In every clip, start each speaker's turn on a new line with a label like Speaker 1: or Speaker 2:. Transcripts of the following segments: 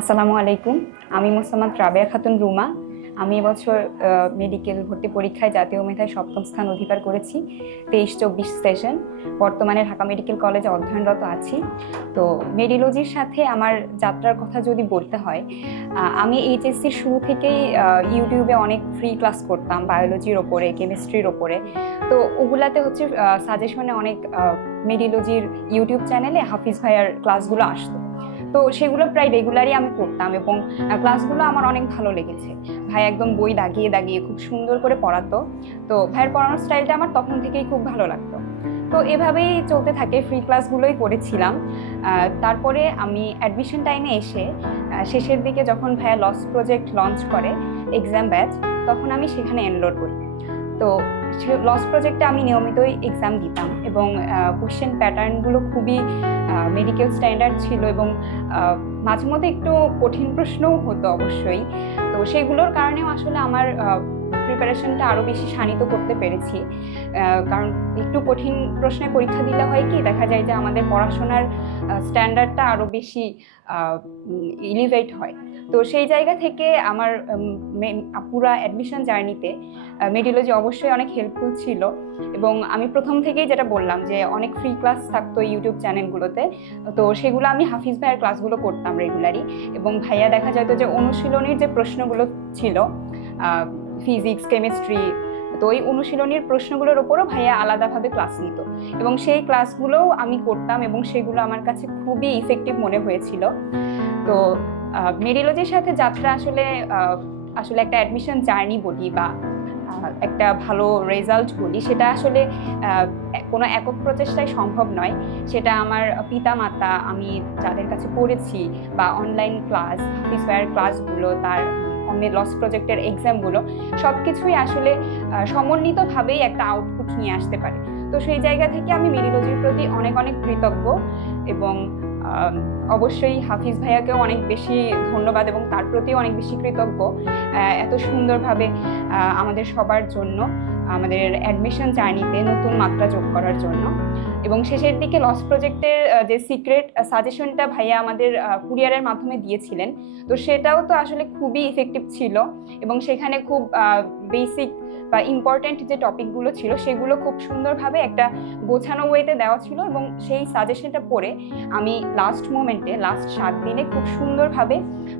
Speaker 1: আসসালামু আলাইকুম। আমি মোসাম্মদ রাবেয়া খাতুন রুমা। আমি এবছর মেডিকেল ভর্তি পরীক্ষায় জাতীয় মেধায় সপ্তম স্থান অধিকার করেছি, তেইশ চব্বিশ সেশন। বর্তমানে ঢাকা মেডিকেল কলেজে অধ্যয়নরত আছি। তো মেডিলজির সাথে আমার যাত্রার কথা যদি বলতে হয় আমি এইচএসসির শুরু থেকেই ইউটিউবে অনেক ফ্রি ক্লাস করতাম বায়োলজির ওপরে কেমিস্ট্রির ওপরে। তো ওগুলাতে হচ্ছে সাজেশনে অনেক মেডিলজির ইউটিউব চ্যানেলে হাফিজ ভাইয়ার ক্লাসগুলো আসতো। তো সেগুলো প্রায় রেগুলারই আমি করতাম এবং ক্লাসগুলো আমার অনেক ভালো লেগেছে। ভাই একদম বই দাগিয়ে দাগিয়ে খুব সুন্দর করে পড়াতো। তো ভাইয়ের পড়ানোর স্টাইলটা আমার তখন থেকেই খুব ভালো লাগতো। তো এভাবেই চলতে থাকে ফ্রি ক্লাসগুলোই করেছিলাম। তারপরে আমি অ্যাডমিশন টাইমে এসে শেষের দিকে যখন ভাইয়া লস প্রজেক্ট লঞ্চ করে এক্সাম ব্যাচ তখন আমি সেখানে এনরোল করি। তো লস প্রজেক্টে আমি নিয়মিতই এক্সাম দিতাম এবং কোশ্চেন প্যাটার্নগুলো খুবই মেডিকেল স্ট্যান্ডার্ড ছিল এবং মাঝে মধ্যে একটু কঠিন প্রশ্নও হতো অবশ্যই। তো সেগুলোর কারণেও আসলে আমার প্রিপারেশনটা আরও বেশি শানিত করতে পেরেছি। কারণ একটু কঠিন প্রশ্নে পরীক্ষা দিলে হয় কি, দেখা যায় যে আমাদের পড়াশোনার স্ট্যান্ডার্ডটা আরও বেশি ইলিভেট হয়। তো সেই জায়গা থেকে আমার পুরা অ্যাডমিশন জার্নিতে মেডিওলজি অবশ্যই অনেক হেল্পফুল ছিল। এবং আমি প্রথম থেকেই যেটা বললাম যে অনেক ফ্রি ক্লাস থাকতো ইউটিউব চ্যানেলগুলোতে তো সেগুলো আমি হাফিজ ভাইয়ের ক্লাসগুলো করতাম রেগুলারই এবং ভাইয়া দেখা যেত যে অনুশীলনের যে প্রশ্নগুলো ছিল ফিজিক্স, কেমিস্ট্রি, তো ওই অনুশীলনীর প্রশ্নগুলোর ওপরও ভাইয়া আলাদাভাবে ক্লাস নিত। এবং সেই ক্লাসগুলোও আমি করতাম এবং সেগুলো আমার কাছে খুবই ইফেক্টিভ মনে হয়েছিল। তো মেডিওলজির সাথে যাত্রা আসলে আসলে একটা অ্যাডমিশন জার্নি বলি বা একটা ভালো রেজাল্ট বলি, সেটা আসলে কোনো একক প্রচেষ্টায় সম্ভব নয়। সেটা আমার পিতা মাতা আমি যাদের কাছে পড়েছি বা অনলাইন ক্লাস হাফিজ ক্লাসগুলো তার লস প্রজেক্টের এক্সামগুলো সব কিছুই আসলে সমন্বিতভাবেই একটা আউটপুট নিয়ে আসতে পারে। তো সেই জায়গা থেকে আমি মেরিলজির প্রতি অনেক অনেক কৃতজ্ঞ এবং অবশ্যই হাফিজ ভাইয়াকেও অনেক বেশি ধন্যবাদ এবং তার প্রতিও অনেক বেশি কৃতজ্ঞ এত সুন্দরভাবে আমাদের সবার জন্য, আমাদের অ্যাডমিশন জার্নিতে নতুন মাত্রা যোগ করার জন্য। এবং শেষের দিকে লস প্রজেক্টের যে সিক্রেট সাজেশনটা ভাইয়া আমাদের কুরিয়ারের মাধ্যমে দিয়েছিলেন, তো সেটাও তো আসলে খুবই ইফেক্টিভ ছিল এবং সেখানে খুব বেসিক বা ইম্পর্ট্যান্ট যে টপিকগুলো ছিল, সেগুলো খুব সুন্দরভাবে একটা গোছানো ওয়েতে দেওয়া ছিল এবং সেই সাজেশনটা পড়ে আমি লাস্ট মোমেন্টে লাস্ট সাত দিনে খুব সুন্দরভাবে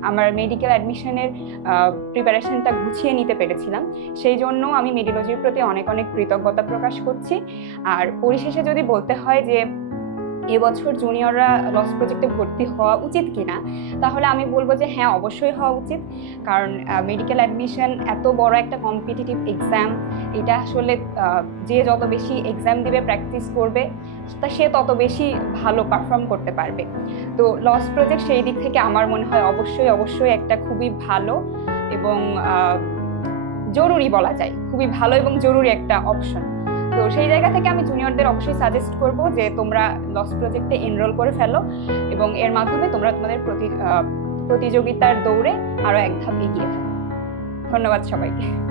Speaker 1: আমার মেডিকেল অ্যাডমিশনের প্রিপারেশনটা গুছিয়ে নিতে পেরেছিলাম। সেই জন্য আমি মেডিলজির প্রতি অনেক অনেক কৃতজ্ঞতা প্রকাশ করছি। আর পরিশেষে যদি বলতে হয় যে এবছর জুনিয়ররা লস প্রজেক্টে ভর্তি হওয়া উচিত কিনা, তাহলে আমি বলব যে হ্যাঁ অবশ্যই হওয়া উচিত। কারণ মেডিকেল অ্যাডমিশন এত বড় একটা কম্পিটিটিভ এক্সাম এটা আসলে যে যত বেশি এক্সাম দিবে প্র্যাকটিস করবে, তা সে তত বেশি ভালো পারফর্ম করতে পারবে। তো লস প্রজেক্ট সেই দিক থেকে আমার মনে হয় অবশ্যই অবশ্যই একটা খুবই ভালো এবং জরুরি বলা যায়, খুবই ভালো এবং জরুরি একটা অপশন তো সেই জায়গা থেকে আমি জুনিয়রদের অবশ্যই সাজেস্ট করব যে তোমরা লস প্রজেক্টে এনরোল করে ফেলো এবং এর মাধ্যমে তোমরা তোমাদের প্রতি প্রতিযোগিতার দৌড়ে আরও এক ধাপ এগিয়ে ধন্যবাদ সবাইকে।